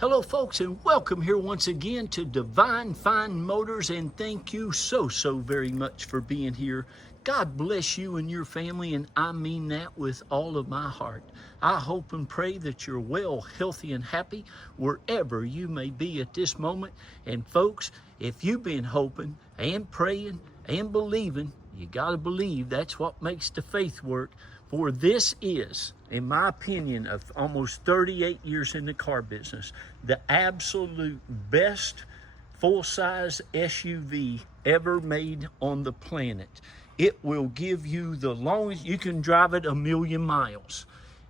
Hello folks, and welcome here once again to Divine Fine Motors, and thank you so very much for being here. God bless you and your family, and I mean that with all of my heart. I hope and pray that you're well, healthy, and happy wherever you may be at this moment. And folks, if you've been hoping and praying and believing, you got to believe. That's what makes the faith work. For this is, in my opinion, of almost 38 years in the car business, the absolute best full-size SUV ever made on the planet. It will give you the longest, you can drive it 1,000,000 miles.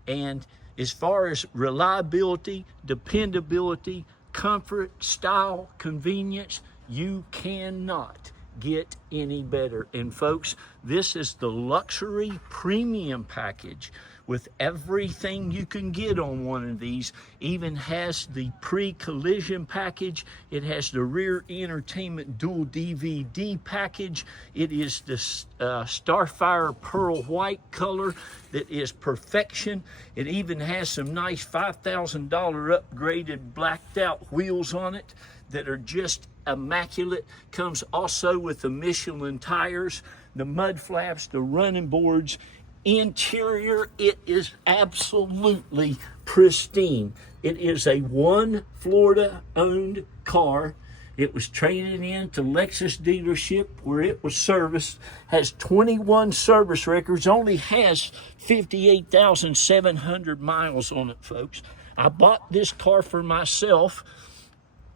And as far as reliability, dependability, comfort, style, convenience, you cannot get any better. And folks, this is the luxury premium package with everything you can get on one of these. Even has the pre-collision package. It has the rear entertainment dual DVD package. It is the Starfire pearl white color that is perfection. It even has some nice $5,000 upgraded blacked out wheels on it that are just immaculate. Comes also with the Michelin tires, the mud flaps, the running boards. Interior, it is absolutely pristine. It is a one Florida owned car. It was traded in to Lexus dealership where it was serviced, has 21 service records, only has 58,700 miles on it, folks. I bought this car for myself,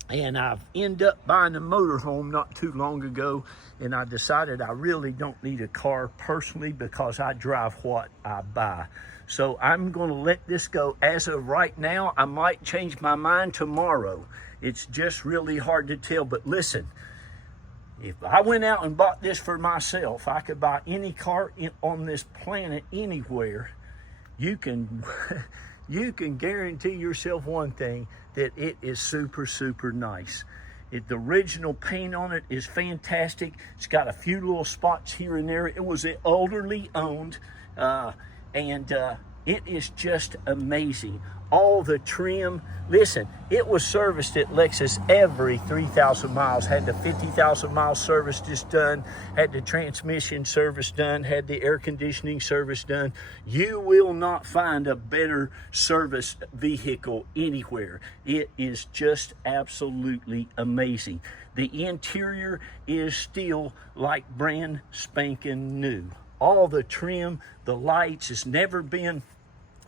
and I've ended up buying a motorhome not too long ago, and I decided I really don't need a car personally because I drive what I buy. So I'm going to let this go. As of right now, I might change my mind tomorrow. It's just really hard to tell. But listen, if I went out and bought this for myself, I could buy any car on this planet anywhere. You can you can guarantee yourself one thing, that it is super nice. The original paint on it is fantastic. It's got a few little spots here and there. It was elderly owned, and it is just amazing. All the trim. Listen, it was serviced at Lexus every 3,000 miles. Had the 50,000 mile service just done. Had the transmission service done. Had the air conditioning service done. You will not find a better service vehicle anywhere. It is just absolutely amazing. The interior is still like brand spanking new. All the trim, the lights, it's never been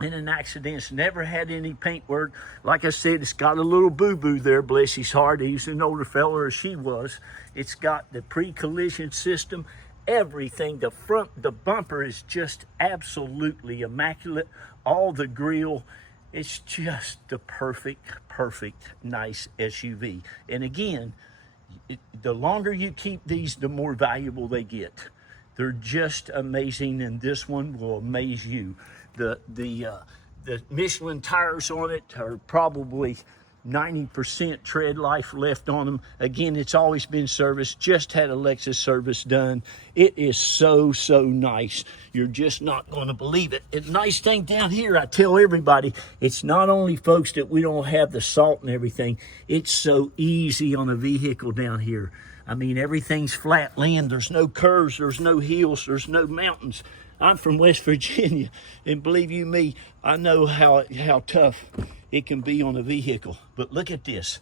in an accident. It's never had any paint work. Like I said, it's got a little boo-boo there, bless his heart. He's an older fella, or she was. It's got the pre-collision system, everything. The front, the bumper is just absolutely immaculate. All the grille, it's just the perfect nice SUV. And again, the longer you keep these, the more valuable they get. They're just amazing, and this one will amaze you. The Michelin tires on it are probably 90% tread life left on them. Again, it's always been serviced. Just had a Lexus service done. It is so nice. You're just not going to believe it. And nice thing down here, I tell everybody, it's not only, folks, that we don't have the salt and everything. It's so easy on a vehicle down here. I mean, everything's flat land. There's no curves. There's no hills. There's no mountains. I'm from West Virginia, and believe you me, I know how tough it can be on a vehicle. But look at this.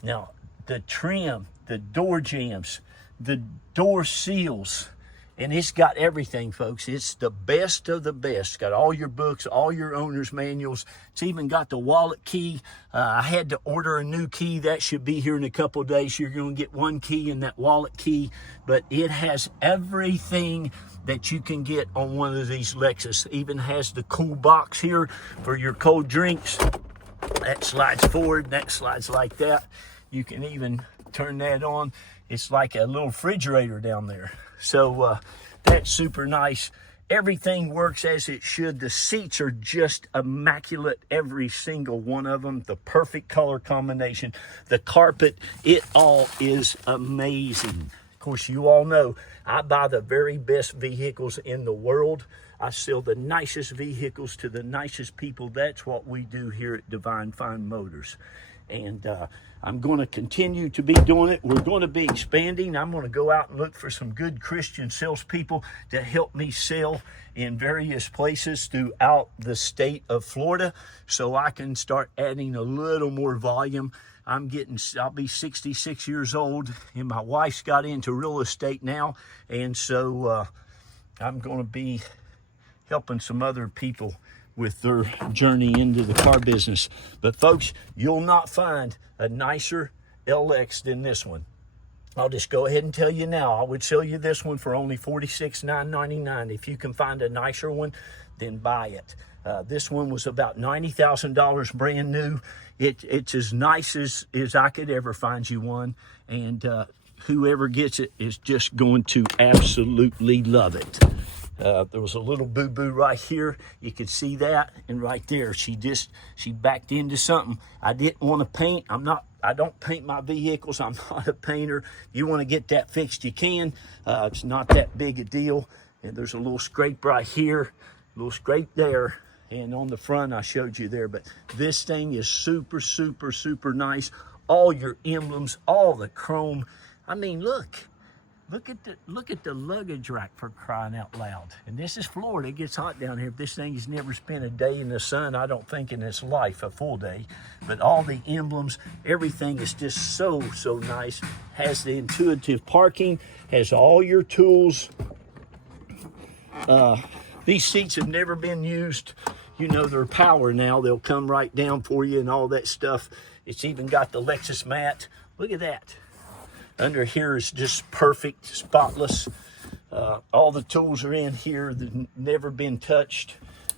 Now, the trim, the door jambs, the door seals, and it's got everything, folks. It's the best of the best. It's got all your books, all your owner's manuals. It's even got the wallet key. I had to order a new key. That should be here in a couple of days. You're going to get one key and that wallet key. But it has everything that you can get on one of these Lexus. Even has the cool box here for your cold drinks. That slides forward, that slides like that. You can even turn that on. It's like a little refrigerator down there. So that's super nice. Everything works as it should. The seats are just immaculate, every single one of them. The perfect color combination. The carpet, it all is amazing. course, you all know I buy the very best vehicles in the world. I sell the nicest vehicles to the nicest people. That's what we do here at Divine Fine Motors. And I'm going to continue to be doing it. We're going to be expanding. I'm going to go out and look for some good Christian salespeople to help me sell in various places throughout the state of Florida, so I can start adding a little more volume. I'll be 66 years old, and my wife's got into real estate now, and so I'm going to be helping some other people with their journey into the car business. But folks, you'll not find a nicer LX than this one. I'll just go ahead and tell you now, I would sell you this one for only $46,999. If you can find a nicer one, then buy it. This one was about $90,000 brand new. It's as nice as I could ever find you one. And whoever gets it is just going to absolutely love it. There was a little boo-boo right here. You could see that, and right there, she backed into something. I didn't want to paint. I don't paint my vehicles. I'm not a painter. If you want to get that fixed, you can. It's not that big a deal. And there's a little scrape right here, a little scrape there, and on the front I showed you there. But this thing is super, super, super nice. All your emblems, all the chrome. I mean, look at the luggage rack, for crying out loud. And this is Florida. It gets hot down here. This thing has never spent a day in the sun, I don't think, in its life, a full day. But all the emblems, everything is just so nice. Has the intuitive parking, has all your tools. These seats have never been used. You know, they're power now. They'll come right down for you and all that stuff. It's even got the Lexus mat. Look at that. Under here is just perfect, spotless. All the tools are in here. They've never been touched.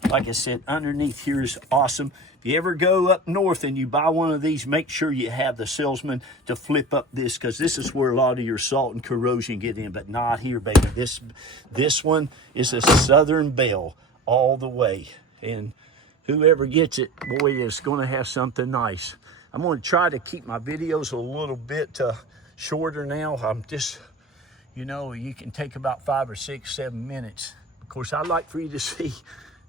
Like I said, underneath here is awesome. If you ever go up north and you buy one of these, make sure you have the salesman to flip up this, because this is where a lot of your salt and corrosion get in, but not here, baby. This one is a Southern Belle all the way. And whoever gets it, boy, is going to have something nice. I'm going to try to keep my videos a little bit shorter now. I'm just, you know, you can take about 5 or 6, 7 minutes. Of course, I'd like for you to see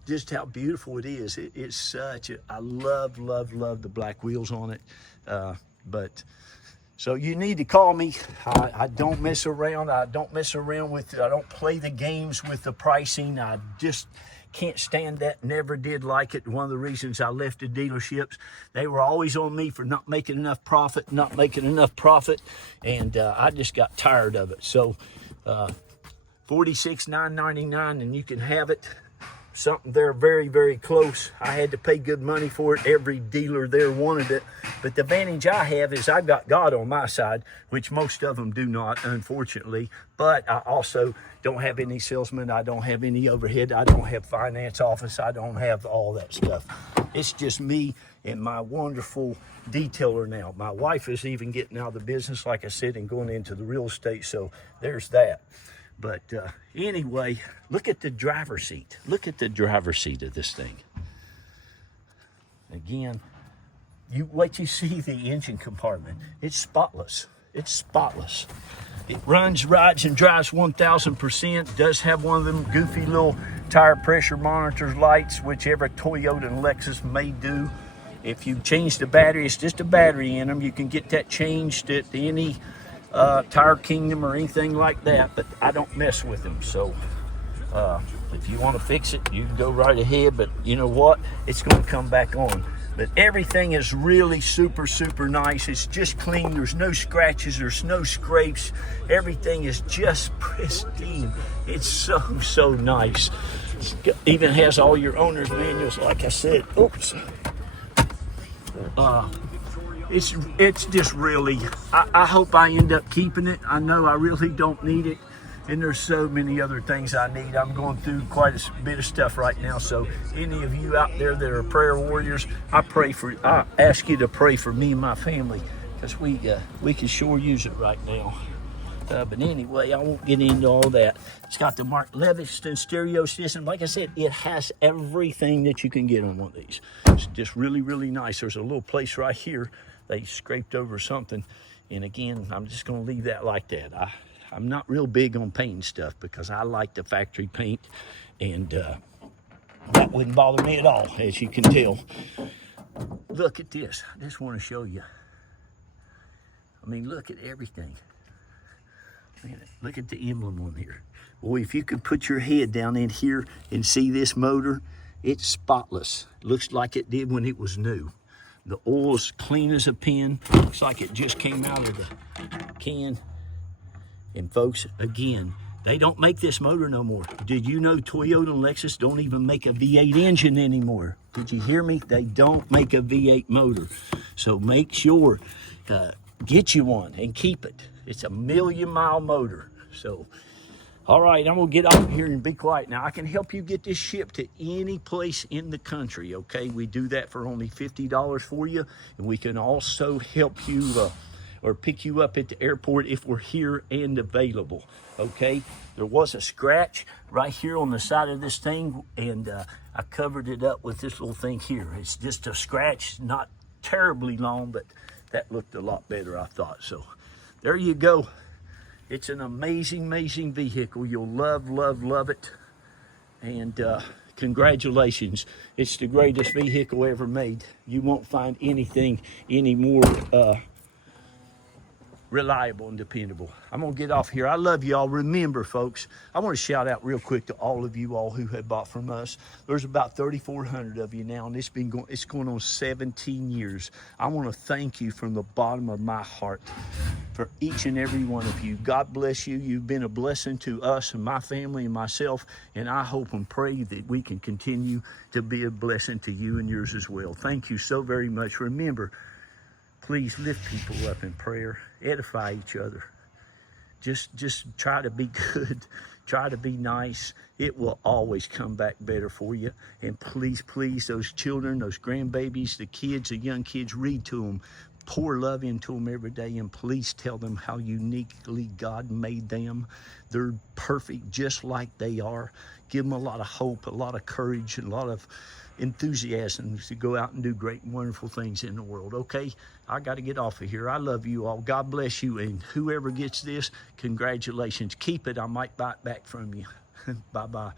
just how beautiful it is. It's such a, I love the black wheels on it. But so you need to call me. I don't mess around. I don't play the games with the pricing. I just can't stand that. Never did like it. One of the reasons I left the dealerships, they were always on me for not making enough profit, and I just got tired of it. So $46,999, and you can have it. Something there very, very close. I had to pay good money for it. Every dealer there wanted it. But the advantage I have is I've got God on my side, which most of them do not, unfortunately. But I also don't have any salesmen. I don't have any overhead. I don't have finance office. I don't have all that stuff. It's just me and my wonderful detailer now. My wife is even getting out of the business, like I said, and going into the real estate. So there's that. But anyway, look at the driver's seat. Look at the driver's seat of this thing. Again, you wait till you see the engine compartment. It's spotless. It's spotless. It runs, rides, and drives 1,000%. Does have one of them goofy little tire pressure monitors lights, which every Toyota and Lexus may do. If you change the battery, it's just a battery in them. You can get that changed at any Tire Kingdom or anything like that, but I don't mess with them. So if you want to fix it, you can go right ahead, but you know what, it's going to come back on. But everything is really super nice. It's just clean. There's no scratches, there's no scrapes. Everything is just pristine. It's so nice. It even has all your owner's manuals, like I said. Oops. It's just really, I hope I end up keeping it. I know I really don't need it, and there's so many other things I need. I'm going through quite a bit of stuff right now. So any of you out there that are prayer warriors, I ask you to pray for me and my family, because we can sure use it right now. But anyway, I won't get into all that. It's got the Mark Levingston stereo system. Like I said, it has everything that you can get on one of these. It's just really nice. There's a little place right here they scraped over something, and again, I'm just going to leave that like that. I'm not real big on painting stuff because I like the factory paint, and that wouldn't bother me at all, as you can tell. Look at this. I just want to show you. I mean, look at everything. Man, look at the emblem on here. Boy, if you could put your head down in here and see this motor, it's spotless. Looks like it did when it was new. The oil's clean as a pin. Looks like it just came out of the can. And folks, again, they don't make this motor no more. Did you know Toyota and Lexus don't even make a V8 engine anymore? Did you hear me? They don't make a V8 motor. So make sure, get you one and keep it. It's a 1,000,000-mile motor. So, all right, I'm gonna get off here and be quiet. Now, I can help you get this shipped to any place in the country, okay? We do that for only $50 for you, and we can also help you or pick you up at the airport if we're here and available, okay? There was a scratch right here on the side of this thing, and I covered it up with this little thing here. It's just a scratch, not terribly long, but that looked a lot better, I thought. So there you go. It's an amazing, amazing vehicle. You'll love, love, love it. And congratulations. It's the greatest vehicle ever made. You won't find anything any more reliable and dependable. I'm gonna get off here. I love y'all. Remember, folks, I want to shout out real quick to all of you all who have bought from us. There's about 3,400 of you now, and it's going on 17 years. I want to thank you from the bottom of my heart for each and every one of you. God bless you. You've been a blessing to us and my family and myself, and I hope and pray that we can continue to be a blessing to you and yours as well. Thank you so very much. Remember, please lift people up in prayer, edify each other. Just try to be good, try to be nice. It will always come back better for you. And please, please, those children, those grandbabies, the kids, the young kids, read to them. Pour love into them every day, and please tell them how uniquely God made them. They're perfect just like they are. Give them a lot of hope, a lot of courage, and a lot of enthusiasm to go out and do great and wonderful things in the world. Okay, I got to get off of here. I love you all. God bless you, and whoever gets this, congratulations. Keep it. I might buy it back from you. Bye-bye.